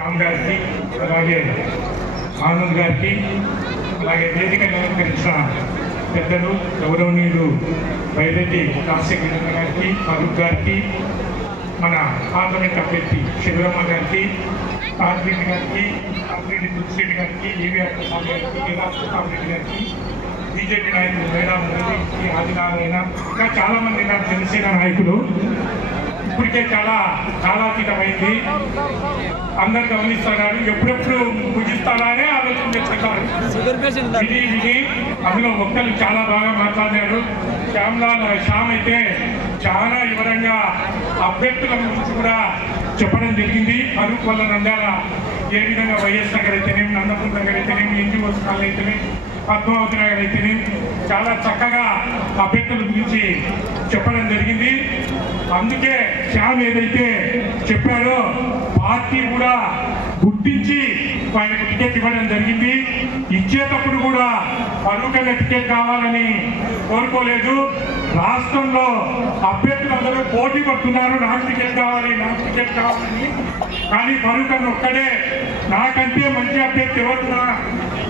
రామ్ గారికి అలాగే ఆనంద్ గారికి అలాగే వేదికను అలంకరించిన పెద్దలు గౌరవనీయులు వైరెడ్డి రాజశేఖర గారికి ఫరూక్ గారికి మన పార్లమెంట్ అభ్యర్థి శివరామ గారికి తాజ్రెడ్డి గారికి తాజ్రెడ్డి తులసిరెడ్డి గారికి ఏవిఆర్ ప్రసాద్ గారికి లీలా ప్రతాప్ గారికి బీజేపీ నాయకులు మేడా మోదీకి ఆదినారాయణ ఇంకా చాలామంది నాకు తెలిసిన నాయకులు ఇప్పటికే చాలా కాలాతీతమైంది. అందరు గమనిస్తున్నారు ఎప్పుడెప్పుడు ముగిస్తారా అనే ఆలోచన చేస్తున్నారు అందులో ఒక్కరు చాలా బాగా మాట్లాడారు. శ్యామ్లాల్ శ్యామ్ అయితే చాలా వివరంగా అభ్యర్థుల గురించి కూడా చెప్పడం జరిగింది. అరుపు వల్ల నంద్యాల ఏ విధంగా వైఎస్ నగర్ అయితేనేమి నందమూరి నగర్ అయితేనేమి ఎన్జిఓస్ కాల్ అయితేనేమి పద్మావతి నగర్ చాలా చక్కగా అభ్యర్థుల గురించి చెప్పడం జరిగింది. అందుకే శ్యామ్ ఏదైతే చెప్పాడో పార్టీ కూడా గుర్తించి ఆయనకు టికెట్ ఇవ్వడం జరిగింది. ఇచ్చేటప్పుడు కూడా పరువుకైన టికెట్ కావాలని కోరుకోలేదు. రాష్ట్రంలో అభ్యర్థులందరూ పోటీ పడుతున్నారు. నాకు టికెట్ కావాలి నాకు టికెట్ కావాలని. కానీ పరువుకన్న ఒక్కడే. నాకంటే మంచి అభ్యర్థి ఎవరున్నా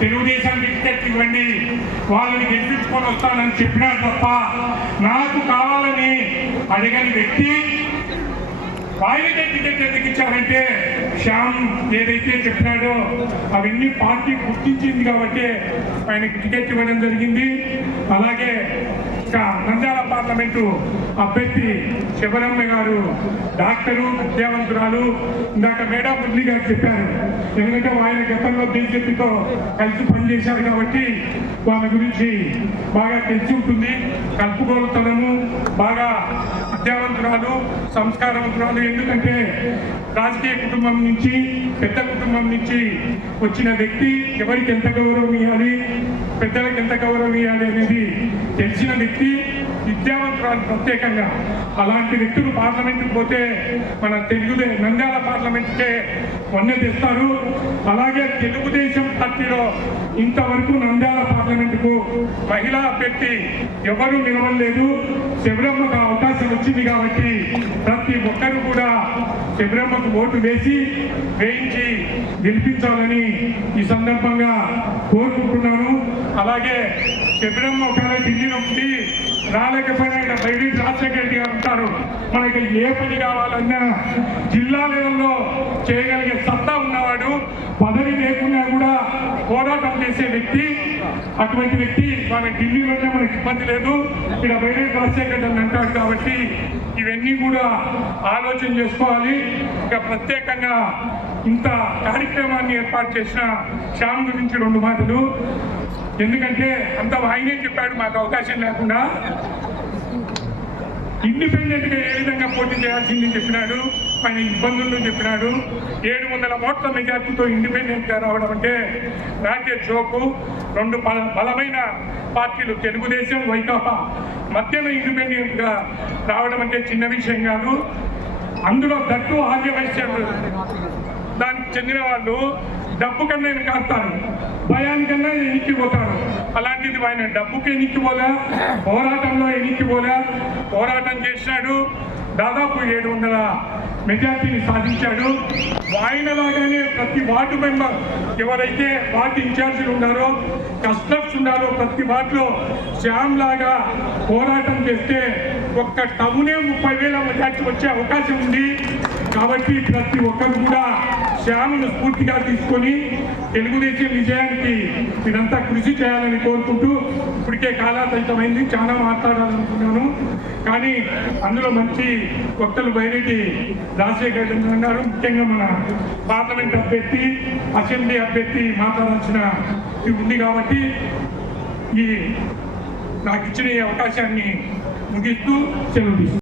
తెలుగుదేశానికి టికెట్ ఇవ్వండి. వాళ్ళని గెలిపించుకొని వస్తానని చెప్పినారు తప్ప నాకు కావాలని అడిగని వ్యక్తి ఆయనకే టికెట్ ఎందుకు ఇచ్చారంటే శ్యామ్ ఏదైతే చెప్పాడో అవన్నీ పార్టీ గుర్తించింది కాబట్టి ఆయనకి టికెట్ ఇవ్వడం జరిగింది. అలాగే ఇంకా నంద్యాల పార్లమెంటు అభ్యర్థి శివరమ్మ గారు డాక్టరు విద్యావంతురాలు ఇందాక మేడా మురళి గారు చెప్పారు. ఎందుకంటే ఆయన గతంలో బీజేపీతో కలిసి పనిచేశారు కాబట్టి వాళ్ళ గురించి బాగా తెలిసి ఉంటుంది. కలుపుకోలుతనము బాగా విద్యావంతురాలు సంస్కారవంతురాలు ఎందుకంటే రాజకీయ కుటుంబం నుంచి పెద్ద కుటుంబం నుంచి వచ్చిన వ్యక్తి ఎవరికి ఎంత గౌరవం ఇవ్వాలి పెద్దలకు ఎంత గౌరవం ఇవ్వాలి అనేది తెలిసిన వ్యక్తి విద్యావంతురాలు ప్రత్యేకంగా. అలాంటి వ్యక్తులు పార్లమెంట్కి పోతే మన తెలుగుదే నంద్యాల పార్లమెంట్కే వన్య తెస్తారు. అలాగే తెలుగుదేశం పార్టీలో ఇంతవరకు నంద్యాల పార్లమెంటుకు మహిళా అభ్యర్థి ఎవరు నిలవలేదు. శబరమ్మకు అవకాశం వచ్చింది కాబట్టి ప్రతి ఒక్కరు కూడా శబరమ్మకు ఓటు వేసి వేయించి గెలిపించాలని ఈ సందర్భంగా కోరుకుంటున్నాను. అలాగే శబరమ్మ ఒకవేళ ఢిల్లీలో ఉండి రాలేకపోయినా ఇక్కడ బయట రాజశేఖర రెడ్డి గారు ఉంటారు. మనకి ఏ పని కావాలన్నా జిల్లా లెవెల్లో చేయగలిగే సత్తా ఉన్నవాడు పదవి లేకున్నా కూడా పోరాటం చేసే వ్యక్తి అటువంటి వ్యక్తి మన ఢిల్లీలోనే మనకి ఇబ్బంది లేదు. ఇక్కడ బయట రాజశేఖర రెడ్డి అని అంటాడు కాబట్టి ఇవన్నీ కూడా ఆలోచన చేసుకోవాలి. ఇక ప్రత్యేకంగా ఇంత కార్యక్రమాన్ని ఏర్పాటు చేసిన శ్యామ్ గురించి రెండు మాటలు. ఎందుకంటే అంత ఆయనే చెప్పాడు మాకు అవకాశం లేకుండా. ఇండిపెండెంట్గా ఏ విధంగా పోటీ చేయాల్సింది చెప్పినాడు ఆయన ఇబ్బందులు చెప్పినాడు. ఏడు వందల ఓట్ల మెజార్టీతో ఇండిపెండెంట్గా రావడం అంటే రాజ్య జోకు. రెండు బలమైన పార్టీలు తెలుగుదేశం వైకాపా మధ్యలో ఇండిపెండెంట్గా రావడం అంటే చిన్న విషయం కాదు. అందులో దట్టు ఆర్య వైశ్యులు దానికి చెందిన వాళ్ళు డబ్బు కన్నా వెనకాడతారు భయానికన్నా ఎనిక్కిపోతారు అలాంటిది ఆయన డబ్బుకి ఎనిక్కిపోలే పోరాటంలో ఎనిక్కిపోలే. పోరాటం చేశాడు. దాదాపు ఏడు వందల మెజార్టీని సాధించాడు. ఆయనలాగానే ప్రతి వార్డు మెంబర్ ఎవరైతే వార్డు ఇన్ఛార్జీలు ఉన్నారో కస్టమర్స్ ఉన్నారో ప్రతి వార్డులో శ్యామ్ లాగా పోరాటం చేస్తే ఒక్క టౌనే ముప్పై వేల మెజార్టీ వచ్చే అవకాశం ఉంది. కాబట్టి ప్రతి ఒక్కరు కూడా శ్యామును స్ఫూర్తిగా తీసుకొని తెలుగుదేశం విజయానికి మీరంతా కృషి చేయాలని కోరుకుంటూ ఇప్పటికే కాలాతీతమైంది. చాలా మాట్లాడాలనుకున్నాను. కానీ అందులో మంచి వక్తలు బయరెడ్డి రాజశేఖర్ రెడ్డి అన్నారు ముఖ్యంగా మన పార్లమెంట్ అభ్యర్థి అసెంబ్లీ అభ్యర్థి మాట్లాడాల్సిన ఇది ఉంది కాబట్టి ఈ నాకు ఇచ్చిన ఈ అవకాశాన్ని ముగిస్తూ సెలవు